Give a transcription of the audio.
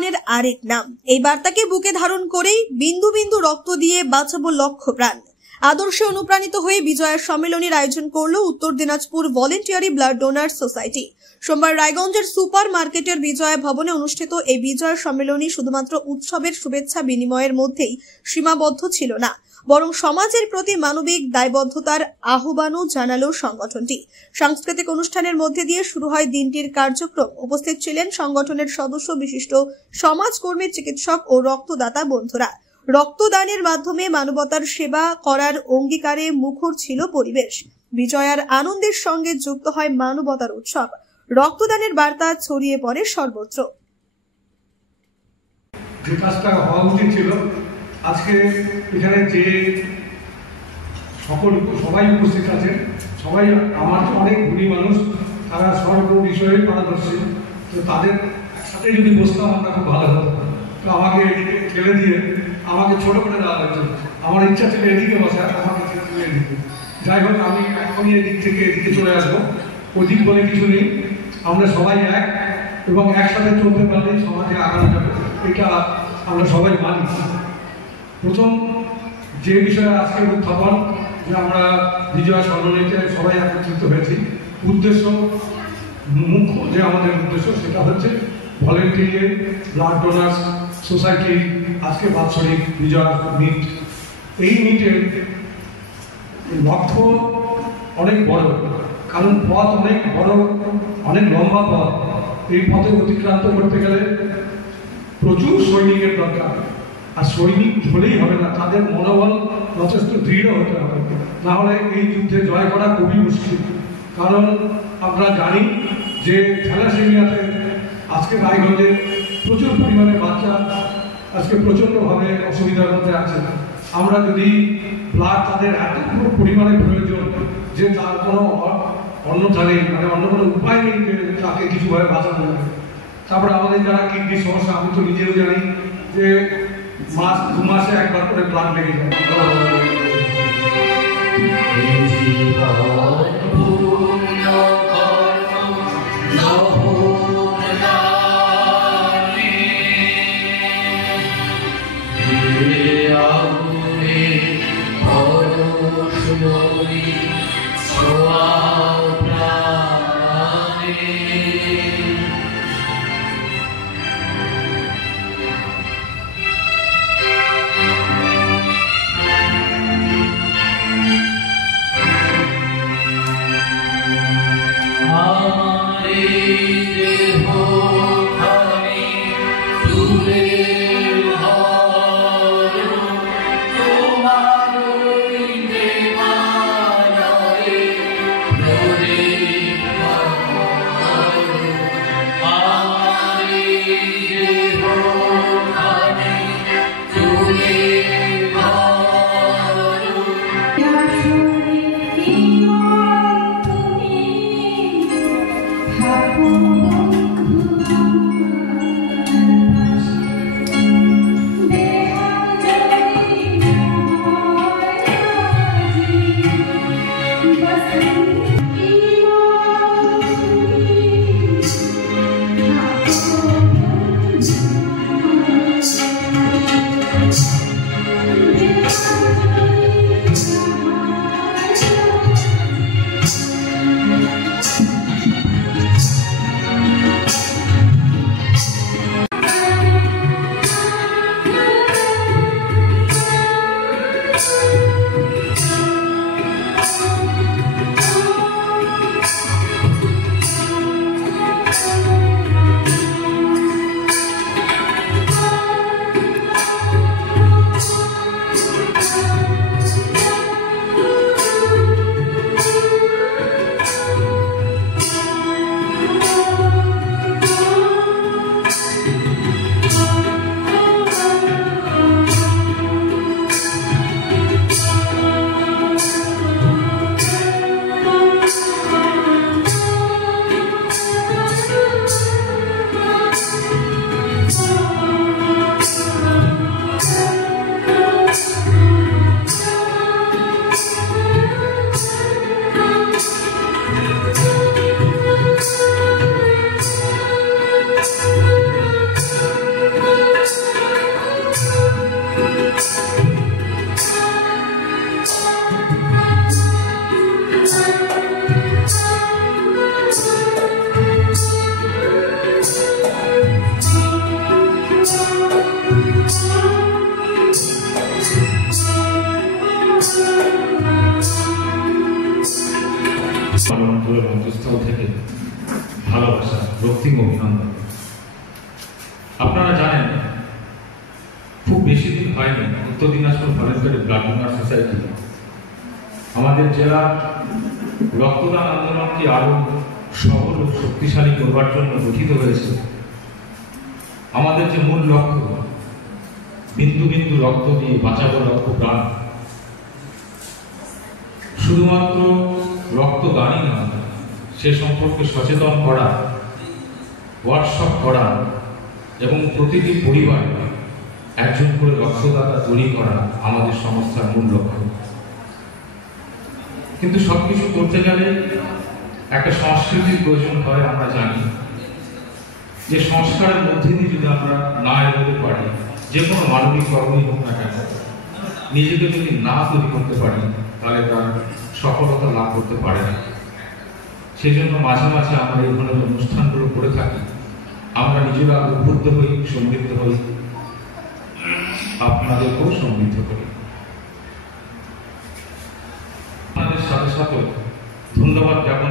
জীবনের আরেক নাম। এই বার্তাকে বুকে ধারণ করেই বিন্দু বিন্দু রক্ত দিয়ে বাঁচাবো লক্ষ প্রাণ আদর্শে অনুপ্রাণিত হয়ে বিজয়া সম্মেলনের আয়োজন করলো Uttar Dinajpur voluntary blood donor society. সোমবার রায়গঞ্জের সুপার মার্কেটের বিজয়া ভবনে অনুষ্ঠিত এই বিজয়া সম্মেলনী শুধুমাত্র উৎসবের শুভেচ্ছা বিনিময়ের মধ্যেই সীমাবদ্ধ ছিল না, বরং সমাজের প্রতি মানবিক দায়বদ্ধতার আহ্বানও জানালো সংগঠনটি। সাংস্কৃতিক অনুষ্ঠানের মধ্যে দিয়ে শুরু হয় দিনটির কার্যক্রম। উপস্থিত ছিলেন সংগঠনের সদস্য, বিশিষ্ট সমাজকর্মী, চিকিৎসক ও রক্তদাতা বন্ধুরা। রক্তদানের মাধ্যমে মানবতার সেবা করার অঙ্গীকারে মুখর ছিল পরিবেশ। বিজয়ার আনন্দের সঙ্গে যুক্ত হয় মানবতার উৎসব। রক্তদানের বার্তা ছড়িয়ে পড়ে সর্বত্র। যে কাজটা হওয়া উচিত ছিল, আজকে এখানে যে সবাই উপস্থিত আছেন, সবাই আমার অনেক গুণী মানুষ, তারা সর্ব বিষয়ে পারদর্শী। তো তাদের একসাথে যদি বসতাম আমরা খুব ভালো হতো। তো আমাকে এদিকে ঠেলে দিয়ে আমাকে ছোট করে দেওয়া হয়েছে। আমার ইচ্ছা ছিল এদিকে বসা, আমাকে ঠেলে দিয়ে এদিকে। যাই হোক, আমি এখনই এদিক থেকে এদিকে চলে আসবো। ওদিক বলে কিছু নেই, আমরা সবাই এক এবং একসাথে চলতে পারলে সমাজে আগানো যাবে, এটা আমরা সবাই মানি। প্রথম যে বিষয়ে আজকে উত্থাপন, যে আমরা বিজয়া সম্মেলনীতে সবাই একত্রিত হয়েছি, উদ্দেশ্য মুখ্য যে আমাদের উদ্দেশ্য সেটা হচ্ছে ভলেন্টিয়ার ব্লাড ডোনার্স সোসাইটি আজকে বাৎসরিক বিজয়া মিট। এই মিটের লক্ষ্য অনেক বড়, কারণ পথ অনেক বড়, অনেক লম্বা পথ। এই পথে অতিক্রান্ত করতে গেলে প্রচুর সৈনিকের দরকার। আর সৈনিক হলেই হবে না, তাদের মনোবল যথেষ্ট দৃঢ় হতে হবে, না হলে এই যুদ্ধে জয় করা খুবই মুশকিল। কারণ আমরা জানি যে থ্যালাসেমিয়াতে আজকে রায়গঞ্জে প্রচুর পরিমাণে বাচ্চা আজকে প্রচণ্ডভাবে অসুবিধার মধ্যে আছে। আমরা যদি ব্লাড তাদের এত পরিমাণে প্রয়োজন যে তার কোনো অন্যথা নেই, মানে অন্য কোনো উপায় নেই যে তাকে কিছুভাবে বাঁচানো যাবে। তারপরে আমাদের যারা কিডনির সমস্যা, আমি তো নিজেও জানি যে মাস 2 মাসে একবার করে ব্লাড লেগে যায়। মঙ্গলের মন্ত্রস্থল থেকে ভালোবাসা, রক্তিম অভিনন্দন। আপনারা জানেন, খুব বেশি দিন হয়নি Uttar Dinajpur voluntary blood donor society আমাদের জেলার রক্তদান আন্দোলনকে আরো সবল ও শক্তিশালী করবার জন্য গঠিত হয়েছে। আমাদের যে মূল লক্ষ্য, বিন্দু বিন্দু রক্ত দিয়ে বাঁচাবো লক্ষ প্রাণ, শুধুমাত্র রক্তদানই নয়, সে সম্পর্কে সচেতন করা, ওয়ার্কশপ করা এবং প্রতিটি পরিবারে একজন করে রক্তদাতা তৈরি করা আমাদের সংস্থার মূল লক্ষ্য। কিন্তু সবকিছু করতে গেলে একটা সংস্কৃতির প্রয়োজন হয়। আমরা জানি যে সংস্কারের মধ্যে দিয়ে যদি আমরা না এগোতে পারি, যে কোনো মানবিক কর্মই হোক না কেন, নিজেকে যদি না তৈরি করতে পারি, তাহলে তার সফলতা লাভ করতে পারে না। সেই জন্য মাঝে মাঝে আমরা এই ধরনের অনুষ্ঠানগুলো করে থাকি। আমরা নিজেরা উদ্বুদ্ধ হই, সমৃদ্ধ হই, আপনাদেরকেও সমৃদ্ধ করি। আপনাদের সাথে সাথে ধন্যবাদ জ্ঞাপন